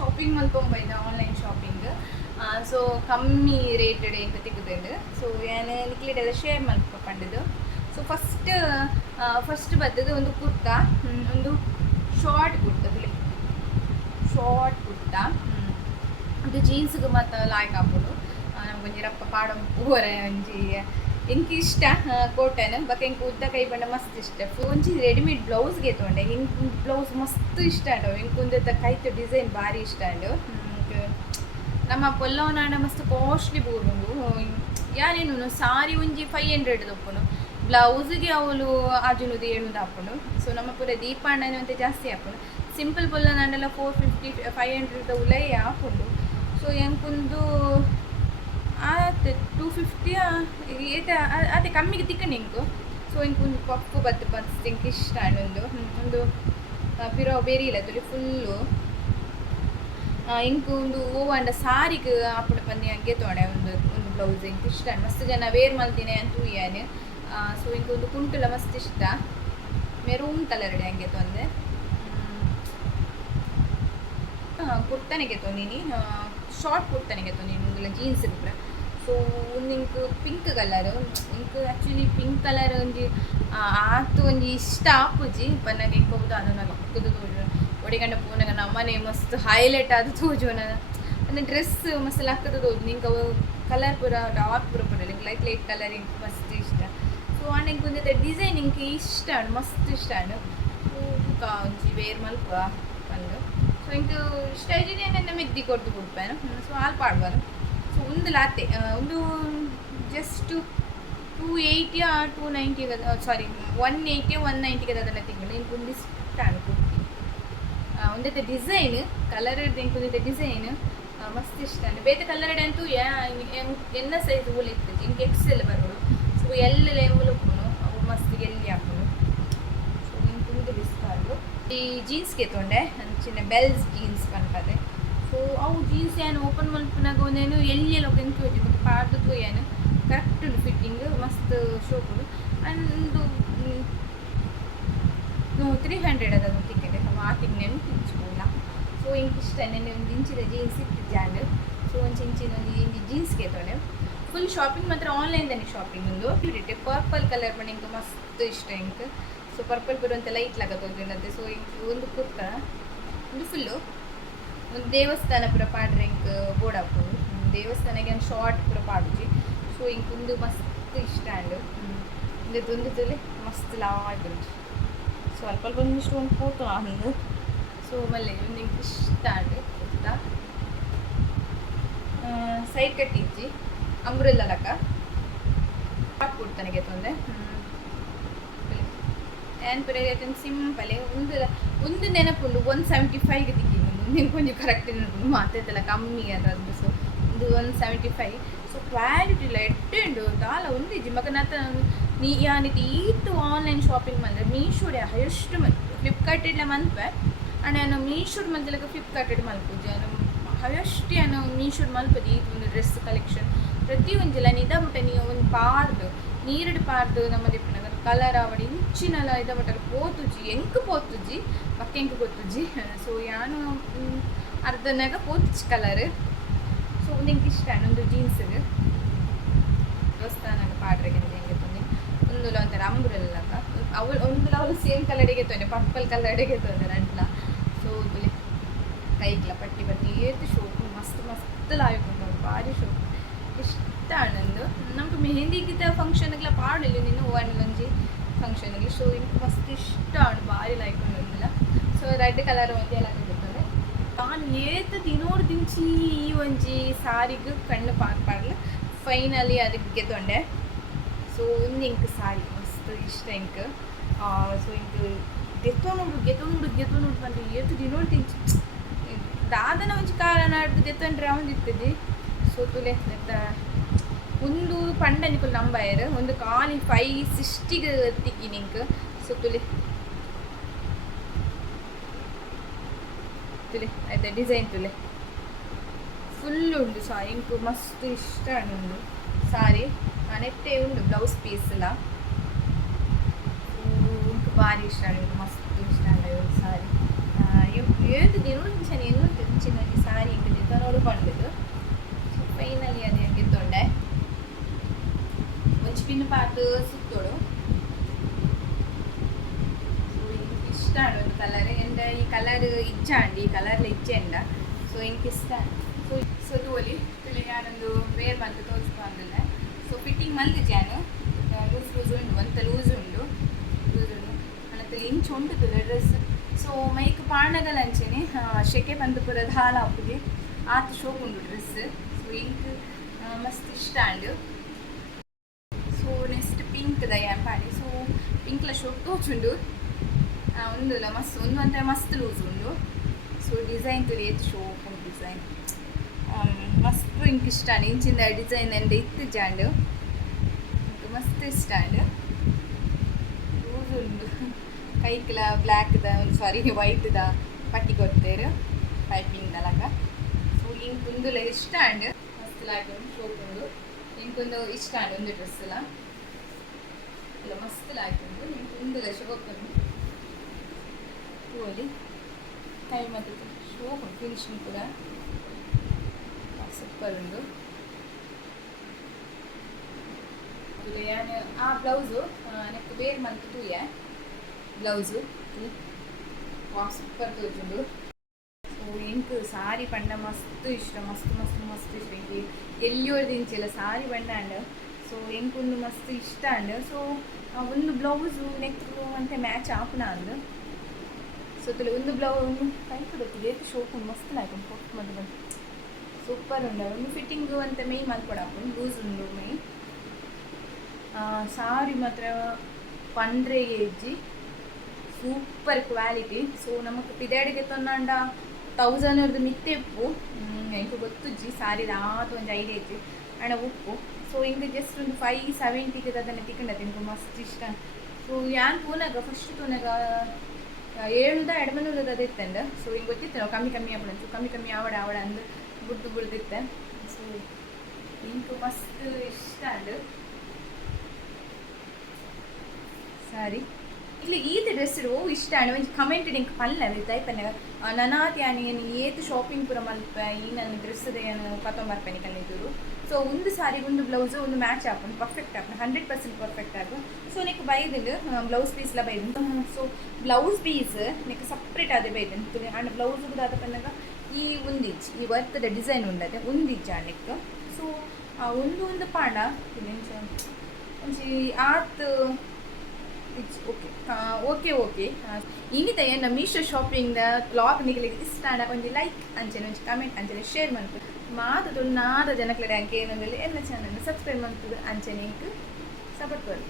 Shopping ಮಲ್ಕೊಂಬೈದ online shopping. So ಕಮ್ಮಿ rated ಎಂತ ತೆಗೆದು ಸೊ ಏನು ನಿಕ್ಲಿಟದ ಶೇರ್ ಮಲ್ಕೊಂಡಿದ್ದು. ಸೊ ಫಸ್ಟ್ ಬರ್ತದೆ ಒಂದು ಕುರ್ತಾ, ಒಂದು ಶಾರ್ಟ್ ಕುರ್ತಾ ಅದು ಜೀನ್ಸ್ಗೆ ಮತ್ತು ಲಾಯ್ಕ್ ಹಾಕ್ಬೋದು. ನಮ್ಗೊಂಜಿ ರಪ್ಪ ಪಾಡ ಪೂರ ಒಂಜಿ ಎಂಕ್ ಇಷ್ಟ ಕಾಟನ್ ಬಕ್ಕ ಎಂಕ್ ಉದ್ದ ಕೈ ಬಣ್ಣ ಮಸ್ತ್ ಇಷ್ಟ. ಒಂಜಿ ರೆಡಿಮೇಡ್ ಬ್ಲೌಸ್ಗೆ ತೊಂಡೆ ಎಂಕ್ ಬ್ಲೌಸ್ ಮಸ್ತ್ ಇಷ್ಟ ಉಂಡು. ಎಂಕ್ ಉಂದದ ಕೈತು ಡಿಸೈನ್ ಭಾರಿ ಇಷ್ಟ ಉಂಡು. ನಮ್ಮ ಪೊಲ್ಲವನಾಡ ಮಸ್ತ್ ಕಾಸ್ಟ್ಲಿ ಬೋರ್ಡು ಯಾರೇನು ಸಾರಿ ಒಂಜಿ 500 ತಪ್ಪುನು, ಬ್ಲೌಸ್ಗೆ ಅವಳು ಆಜುನುದು 700 ಹಾಪುಂಡು. ಸೊ ನಮ್ಮ ಪೂರ ದೀಪಾಂಡನೆ ಅಂತ ಜಾಸ್ತಿ ಹಾಪುಂಡು. ಸಿಂಪಲ್ ಪೊಲ್ಲನಾಡೆಲ್ಲ 450 500 ಉಲೈ ಹಾಪುಂಡು. ಸೊ ಎಂಕೊಂದು 250 ಅದೇ ಕಮ್ಮಿಗೆ ತಿಕ್ಕಂಡು ಎಂಕು. ಸೊ ಎಂಕೊಂದು ಪಪ್ಪು ಬತ್ತು ಎಂಕ್ ಇಷ್ಟ ಒಂದು ಪಿರೋ ಬೇರೆ ಇಲ್ಲ ತುಳಿ ಫುಲ್ಲು ಎಂಕು ಒಂದು ಓವಂಡ ಸಾರಿಗೆ ಹಾಪುಂಡು ಪಂದಿ ಹಂಗೆ ತೊಗೊಂಡೆ ಒಂದು ಬ್ಲೌಸ್ ಎಂಕ್ ಇಷ್ಟ ಮಸ್ತ್ ಜನ ವೇರ್ ಮಲ್ತಿನಿ ಅಂತೂ ಏನು. ಸೊ ಎಂಕೊಂದು ಕುಂಟುಲ ಮಸ್ತ್ ಇಷ್ಟ, ಮೆರೂನ್ ಕಲರ್ಡೆ ಹಂಗೆ ತೊಂದೆ. ಕುರ್ತಾನಿಗೆ ತೊಂದಿನಿ, ಶಾರ್ಟ್ ಕುರ್ತಾನಿಗೆ ತೊಂದಿನಿ ಒಂದಿಲ್ಲ ಜೀನ್ಸ್ ಇರ್ರೆ. ಸೊ ಒಂದು ink pink colour ink actually pink colour ಒಂಜಿ ಆತು ಒಂಜಿ ಇಷ್ಟ ಆಪುಜಿ ಪನ್ನಗೆ ಇಂಕ್ ಹೋಗುದು ಅದನ್ನ ಲಕ್ಕದು ತೋಜು ಒಡಿಗಂಡ ಪೋನಾಗ ನಮ್ಮನೆ ಮಸ್ತ್ ಹೈಲೈಟ್ ಆದ ತೋಜು ಅಂದರೆ ಡ್ರೆಸ್ ಮಸ್ತ್ ಲಕ್ಕದ ತೋಜು ನಿಂಗೆ ಅವು ಕಲರ್ ಪೂರ ಡಾರ್ಕ್ ಪೂರ ಲೈಟ್ ಕಲರ್ ಇಂಕ್ ಮಸ್ತ್ ಇಷ್ಟ. ಸೊ ಆಂಡ ಇಂಕ್ ಒಂದಿದ್ದ ಡಿಸೈನ್ ಇಂಕ್ ಇಷ್ಟ ಮಸ್ತ್ ಇಷ್ಟ ಒಂಜಿ ವೇರ್ ಮಲ್ಪ ಪಂದು. ಸೊ ಇಂಕ್ ಇಷ್ಟ ಆಯ್ತು ನನ್ನ ಮೆದ್ದಿ ಕೊಡ್ದು ಕೊಡ್ಪೇನು. ಸೊ ಆಲ್ ಪಾಡ್ಬಾರು. ಸೊ ಒಂದು ಲಾತೆ ಒಂದು ಜಸ್ಟ್ 280 290 ಸಾರಿ 180 190 ಅದೆಲ್ಲ ತಿಂಗಳು ಇಂಕ ಒಂದು ಇಷ್ಟ ಕುರ್ತಿ. ಒಂದೈತೆ ಡಿಸೈನ್ ಕಲರ್ ಇಂಕೊಂದೈತೆ ಡಿಸೈನ್ ಮಸ್ತ್ ಇಷ್ಟ ಬೇತೆ ಕಲರ್ ಅಂತೂ ಎನ್ನ ಸೈಜ್ ಉಳಿತದೆ ಇಂಕ ಎಕ್ಸೆಲ್ ಬರೋಳು. ಸೊ ಎಲ್ಲ ಉಳುಪುನು ಅವು ಮಸ್ತ್ ಎಲ್ಲಿ ಹಾಕೋನು. ಸೊ ಇಂಕೊಂದು ಡಿಸ್ಕೌಂಟು ಈ ಜೀನ್ಸ್ಗೆ ತೊಂಡೆ ಚಿನ್ನ ಬೆಲ್ಸ್ ಜೀನ್ಸ್ ಕನ್ಪದೆ. ಸೊ ಅವು ಜೀನ್ಸ್ ಏನು ಓಪನ್ ಮಲ್ಪನಾಗ ಒಂದೇನು ಎಲ್ಲಿ ಎಂತ ಹೋಗಿ ಮತ್ತು ಪಾಡ್ದು ಏನು ಕರೆಕ್ಟ್ ಉಂಟು ಫಿಟ್ಟಿಂಗ್ ಮಸ್ತ್ ಶೋಪುಡು. ಅಂದು 300 ಅದನ್ನು ಟಿಕೆಟ್ ಆ ತಿಂಗಳು ತಿಂಚ್ಬೋಲ್ಲ. ಸೊ ಇಂಕ ಇಷ್ಟ ನೆನ್ನೆ ಒಂದು ಇಂಚಿದ ಜೀನ್ಸ್ ಇತ್ತು ಜಾಂಡ್. ಸೊ ಒಂದು ಇಂಚಿನ ಒಂದು ಜೀನ್ಸ್ಗೆ ತೊಡೆ ಫುಲ್ ಶಾಪಿಂಗ್ ಮಾತ್ರ ಆನ್ಲೈನ್ದಾನೆ ಶಾಪಿಂಗ್ ಒಂದು ಇರುತ್ತೆ. ಪರ್ಪಲ್ ಕಲರ್ ಬಣ್ಣ ಇಂಕ ಮಸ್ತ್ ಇಷ್ಟ ಇಂಕ. ಸೊ ಪರ್ಪಲ್ ಬರುವಂಥ ಲೈಟ್ ಲಾಗತ್ತೆ. ಸೊ ಇಂಕ ಒಂದು ಕುರ್ತಾ ಒಂದು ಫುಲ್ಲು ಒಂದು ದೇವಸ್ಥಾನ ಪೂರ ಪಾಡ್ರೆ ಇಂಕ ಬೋರ್ಡ್ ಹಾಕೋದು ದೇವಸ್ಥಾನಕ್ಕೆ ಒಂದು ಶಾರ್ಟ್ ಪೂರ ಪಾಡುಜಿ. ಸೊ ಇಂಕೊಂದು ಮಸ್ತ್ ಇಷ್ಟ ಒಂದು ತೊಲೆ ಮಸ್ತ್ ಲಾಯ್ತು. ಸೊ ಅಲ್ಪ ಒಂದಿಷ್ಟು ಒಂದು ಫೋಟೋ ಹಂಗೆ. ಸೊ ಮಲ್ಲೆ ಒಂದು ಇಂಕ ಇಷ್ಟ ಕುರ್ತಾ ಸೈಡ್ ಕಟ್ಟಿಜ್ಜಿ ಅಂಬ್ರೆಲ್ಲ ಲಕ್ಕ ಪಾಟ್ ಕೊಡ್ತಾನೆಗೆ ತೊಂದೆ ಏನು ಪೂರ ಸಿಂಪಲ್ ಒಂದು ನೆನಪುಂಡು 175ಗೆ ತಿಕ್ಕಿದ್ದು ನಿಂಗೆ ಕೊಂಚ ಕರೆಕ್ಟ್ ನೆನಪುಂಡು ಮಾತಾಯ್ತಲ್ಲ ಕಮ್ಮಿ ಅದಾದ್ರು. ಸೊ ಒಂದು 175. ಸೊ ಕ್ವಾಲಿಟಿ ಇಲ್ಲ ಎಟ್ಟುಂಡು ದಾಲ ಒಂದು ಇಜ್ಜಿ ಮಗ ನಾತ ನೀ ಯಾನಿತಿ ಈತು ಆನ್ಲೈನ್ ಶಾಪಿಂಗ್ ಮಾಡಿದ್ರೆ ಮೀಶೋಡೆ ಹೈಯೆಸ್ಟ್ ಫ್ಲಿಪ್ಕಾರ್ಟಿಡ್ಲ ಮಲ್ಪೆ ಆ್ಯಂಡ್ ನಾನು ಮೀಶೋಡ್ ಮಂದಿಲಾಗ ಫ್ಲಿಪ್ಕಾರ್ಟೆಡ್ ಮಲ್ಪುಜಿ ನಾನು ಹೈಯೆಸ್ಟ್ ನಾನು ಮೀಶೋಡ್ ಮಲ್ಪದು ಈತು ಒಂದು ಡ್ರೆಸ್ ಕಲೆಕ್ಷನ್ ಪ್ರತಿ ಒಂಜಿಲ್ಲ ನಿದಬಿಟ್ಟ ನೀವು ಒಂದು ಪಾರ್ದು ನೀರಡು ಪಾರ್ದು ನಮ್ಮ ದಿಪ್ಪನಾಗ ಕಲರ್ ಅವಡಿ ಇಂಚಿನಲ್ಲ ಇದಬಿಟ್ಟಾಗ ಪೋತುಜಿ ಎಂಕ್ ಪೋತುಜಿ ಪಕ್ಕ ಎಂಕ್ ಗೊತ್ತುಜಿ. ಸೊ ಯಾನು ಅರ್ಧನಾಗ ಪೋತುಜಿ ಕಲರ್. ಸೊ ಒಂದು ಎಂಕ್ ಇಷ್ಟ ಒಂದು ಜೀನ್ಸ್ಗೆ ದೇವಸ್ಥಾನಾಗ ಪಾಡ್ರೆಗೆ ಹೆಂಗೆ ತೊಂದೆ ಒಂದುಲ ಒಂಥರ ಅಂಬ್ರೆಲ್ಲ ಅವಳು ಸೇಮ್ ಕಲರಿಗೆ ತೊಂದೆ ಪರ್ಪಲ್ ಕಲರಿಗೆ ತೊಂದೆ ನಂಟ್ಲ. ಸೊ ತುಲೆ ಕೈಗ್ಲ ಪಟ್ಟಿ ಏತು ಶೋಕು ಮಸ್ತ್ ಮಸ್ತ್ ಲಾಯ್ಕೊಂಡು ಭಾರಿ ಶೋಕು ಇಷ್ಟ ನಂದು. ನಮ್ಗೆ ಮೆಹಂದಿಗಿದ್ದ ಫಂಕ್ಷನ್ಗೆಲ್ಲ ಪಾಡಿಲ್ಲ ನೀನು ಒಂಜಿ ಫಂಕ್ಷನ್ಗೆ. ಸೊ ಇಂಕ ಮಸ್ತ್ ಇಷ್ಟ ಭಾರಿ ಲಾಯ್ಕೊಂಡಿಲ್ಲ. ಸೊ ರೆಡ್ ಕಲರ್ ಒಂಜಿ ಎಲ್ಲ ತೆಗಿರ್ತದೆ ನಾನು ಏತು ತಿನ್ನೋಡು ದಿಂಚಿ ಈ ಒಂಜಿ ಸಾರಿಗೆ ಕಣ್ಣು ಪಾಡ್ಲ ಫೈನಲಿ ಅದಕ್ಕೆ ತೊಂಡೆ. ಸೊ ಒಂದು ಇಂಕ ಸಾರಿ ಮಸ್ತ್ ಇಷ್ಟ ಇಂಕ. ಸೊ ಇಂಕ ಗೆತ್ತೋಡು ಬಂದು ಏತು ತಿನ್ನೋಡು ತಿಂಚಿ ದಾದನ ಒಂಜಿ ಕಾಲ ನಾಡ್ದು ದೆತ್ತಂಡ್ರೆ ಅವನು ಇರ್ತದೆ. ಸೊ ತುಲೆ ಒಂದು ಪಂಡ ನಿಕುಲು ನಂಬಾಯರು ಒಂದು ಕಾಲಿ 560ಗೆ ತಿಕ್ಕಿ ನಿಂಕ್. ಸೊ ತುಲೆ ಆಯ್ತಾ ಡಿಸೈನ್ ತುಲೆ ಫುಲ್ ಉಂಡು ಸಾರಿ ಇಂಕು ಮಸ್ತ್ ಇಷ್ಟ ಉಂಡು ಸಾರಿ ನೆಟ್ಟೆ ಉಂಡು ಬ್ಲೌಸ್ ಪೀಸ್ ಎಲ್ಲ ಇಂಕು ಭಾರಿ ಇಷ್ಟ ಉಂಟು ಮಸ್ತ್ ಇಷ್ಟ ಸಾರಿ ಏದು ದಿನ ಚಿನ್ನ ನೋಡು ಪಂಡದು ಸೊ ಫೈನಲಿ ಅದೇ ಗೆತ್ತೊಂಡೆ ಒಂಚು ಪಿನ್ ಪಾಟ್ ಸುತ್ತೋಡು ಸೊ ಇಂಕ್ ಇಷ್ಟ ಒಂದು ಕಲರ್ ಎಂದ ಈ ಕಲರ್ ಇಚ್ಛ ಅಂಡಿ ಈ ಕಲರ್ಲ ಇಚ್ಛೆ ಎಂಡ ಸೊ ಇಂಕ್ ಇಷ್ಟ ಸೊ ಸೊ ತೋಲಿ ತಿಳಿ ಯಾನೊಂದು ವೇರ್ ಮಂತ್ ತೋರಿಸ್ಕೊಂಡಿಲ್ಲ ಸೊ ಫಿಟ್ಟಿಂಗ್ ಮಲ್ದಿಜ್ಜಾನು ಲೂಸ್ ಉಂಡು ಒಂತ ಲೂಸ್ ಉಂಡು ಅನ್ನತ್ತಲ್ಲಿ ಇಂಚು ಉಂಟು ಡ್ರೆಸ್ ಸೊ ಮೈಕ್ ಪಾಣಗಲಂಚೆನೆ ಶೆಕೆ ಬಂದು ಪುರದ ಹಾಲ ಹಾಪುಗೆ ಆತು ಶೋಕ್ ಉಂಡು ಡ್ರೆಸ್ ಸೊ ಇಂಕ್ ಮಸ್ತ್ ಇಷ್ಟ ಅಂಡು ಸೊ ನೆಕ್ಸ್ಟ್ ಪಿಂಕ್ ದಯಾನ್ ಪಾಡಿ ಸೊ ಪಿಂಕ್ಲ ಶೋಕ್ ತೋಚುಂಡು ಉಂಡುಲ್ಲ ಮಸ್ತ್ ಒಂದು ಅಂತ ಮಸ್ತ್ ಲೂಸ್ ಉಂಡು ಸೊ ಡಿಸೈನ್ ತುಳಿ ಎತ್ತು ಶೋಕ್ ಉಂಡು ಡಿಸೈನ್ ಮಸ್ತ್ ಇಂಕ್ ಇಷ್ಟ ಇಂಚಿಂದ ಡಿಸೈನ್ ಎಂದ ಇತ್ತು ಜಾಂಡು ಮಸ್ತ್ ಇಷ್ಟ ಅಂಡು ಲೂಸ್ ಉಂಡು ಕೈಕ್ಲ ಬ್ಲ್ಯಾಕ್ದ ಸಾರಿ ವೈಟ್ದ ಪಟ್ಟಿ ಕೊಡ್ತೇರು ಪೈಪಿಂಗ್ ದಲಗ ಸೊ ಇಂಕ್ ಉಂದುಲ ಇಷ್ಟ ಅಂಡ್ ಮಸ್ತ್ ಲಾಯ್ಕೊಂಡು ಶೋಕ್ ಉಂಡು ಇಂಕೊಂದು ಇಷ್ಟ ಅಂಡ್ ಒಂದು ಡ್ರೆಸ್ ಎಲ್ಲ ಮಸ್ತ್ ಲಾಯ್ಕೊಂಡು ಇಂಕ್ ಉಂದುಲ ಶೋಕ್ ಉಂಡು ಹೂವಲ್ಲಿ ಕೈ ಮತ್ತು ಶೋಕ್ ಉಂಟು ಫಿನಿಶಿಂಗ್ ಕೂಡ ಸೂಪರ್ ಉಂಡು ನಾನು ಆ ಬ್ಲೌಸು ನೆಕ್ಸ್ಟ್ ಬೇರೆ ಮಂತ್ ತೂಯ ಬ್ಲೌಸು ವಾ ಸೂಪರ್ ತೋಚುಂಡು ಸೊ ಇಂಕ್ ಸಾರಿ ಪಂಡ ಮಸ್ತ್ ಇಷ್ಟ ಮಸ್ತ್ ಇಷ್ಟ ಇಂಕ್ ಎಲ್ಲಿಯೋರ್ದು ಇಂಚಿಲ್ಲ ಸಾರಿ ಪಂಡ ಅಂಡ್ ಸೊ ಇಂಕೊಂದು ಮಸ್ತ್ ಇಷ್ಟ ಅಂಡ್ ಸೊ ಒಂದು ಬ್ಲೌಸು ನೆಕ್ಸ್ಟ್ ಅಂತೆ ಮ್ಯಾಚ್ ಆಪುನ ಅಂದು ಸೊ ತುಳು ಒಂದು ಒಂದು ಕೈ ಕೊಡುತ್ತೆ ಏತು ಶೋಕ್ ಉಂಡು ಮಸ್ತ್ ಲಾಯ್ಕೊಂಡು ಪೊಟ್ಟು ಮದ್ದು ಬಂದು ಸೂಪರ್ ಉಂಡು ಒಂದು ಫಿಟ್ಟಿಂಗು ಅಂತ ಮೈ ಮಲ್ಕೊಡಾಪು ಲೂಸ್ ಉಂಡು ಮೈ ಸಾರಿ ಮಾತ್ರ 15 kg ಸೂಪರ್ ಕ್ವಾಲಿಟಿ ಸೊ ನಮಗೆ ಪಿದಾಡಿಗೆ ತೊಂದಾಂಡ 1000 ಮಿತ್ತೆ ಉಪ್ಪು ಇಂಕ ಗೊತ್ತುಜ್ಜಿ ಸಾರಿ ಆತು ಒಂದು 5 kg ಹಣ ಉಪ್ಪು ಸೊ ಇಂಕ ಜಸ್ಟ್ ಒಂದು 570 ಅದನ್ನು ತಿಕ್ಕಂಡತ್ತೆ ಇಂಕ ಮಸ್ತ್ ಇಷ್ಟ ಸೊ ಯಾನ್ ತೂನಾಗ ಫಸ್ಟ್ ತೂನಾಗ 7 ಎಡಮನೂರದ ಅದು ಇತ್ತಂಡ ಸೊ ಹಿಂಗೆ ಗೊತ್ತಿತ್ತು ನಾವು ಕಮ್ಮಿ ಆವಡ ಸೊ ಕಮ್ಮಿ ಆವಡ ಅಂದು ಬುಡ್ದಿತ್ತೆ ಸೊ ಇಂಕ ಮಸ್ತ್ ಇಷ್ಟ ಅಂಡು ಸಾರಿ ಇಲ್ಲಿ ಈತ ಡ್ರೆಸ್ ಇಷ್ಟ ಅಣ್ಣ ಒಂದು ಕಮೆಂಟ್ ನಿಂಗೆ ಪಲ್ಲ ದೈಪನ್ಯಾಗ ನನಾತಿ ಆನಿ ಏನು ಏತು ಶಾಪಿಂಗ್ ಪುರ ಮಲ್ಪ ಈ ನನ್ನ ಡ್ರೆಸ್ದ ಏನು 19 ಕಲ್ಲಿದ್ದರು ಸೊ ಒಂದು ಸಾರಿ ಒಂದು ಬ್ಲೌಸು ಒಂದು ಮ್ಯಾಚ್ ಹಾಕೊಂಡು ಪರ್ಫೆಕ್ಟ್ ಹಾಕೊಂಡು 100% ಪರ್ಫೆಕ್ಟ್ ಆಗು ಸೊ ನೀನು ಬೈದಿದ್ದು ಬ್ಲೌಸ್ ಪೀಸ್ಲ ಬೈದು ಸೊ ಬ್ಲೌಸ್ ಪೀಸ್ ನೀನು ಸಪ್ರೇಟ್ ಅದೇ ಬೈದು ಆ್ಯಂಡ್ ಬ್ಲೌಸ್ ಕೂಡ ಅದ ಪನ್ನಾಗ ಈ ಒಂದಿಜ್ಜು ಈ ವರ್ಕ್ದ ಡಿಸೈನ್ ಉಂಡದೆ ಒಂದಿಜ್ಜು ಆಣಿಕ್ಕು ಸೊ ಒಂದು ಪಾಂಡ ಒಂಚಿ ಆತ್ ಇಟ್ಸ್ ಓಕೆ ಇನ್ನಿತ ಏನು ಮೀಶೋ ಶಾಪಿಂಗ್ದ ಬ್ಲಾಗ್ ನಿಗಲಿಗೆ ಇಷ್ಟ ಒಂದು ಲೈಕ್ ಅಂಚನೆ ಒಂದು ಕಮೆಂಟ್ ಅಂಚನೆ ಶೇರ್ ಮಾಡ್ತು ಮಾತು ನಾದ ಜನಕ್ಲಡೆ ಅಂಕೆ ಏನಂದ್ರೆ ಎಲ್ಲ ಚಾನಲ್ ಸಬ್ಸ್ಕ್ರೈಬ್ ಮಾಡ್ತದೆ ಅಂಚನೆ ಸಪೋರ್ಟ್ ಮಾಡಿ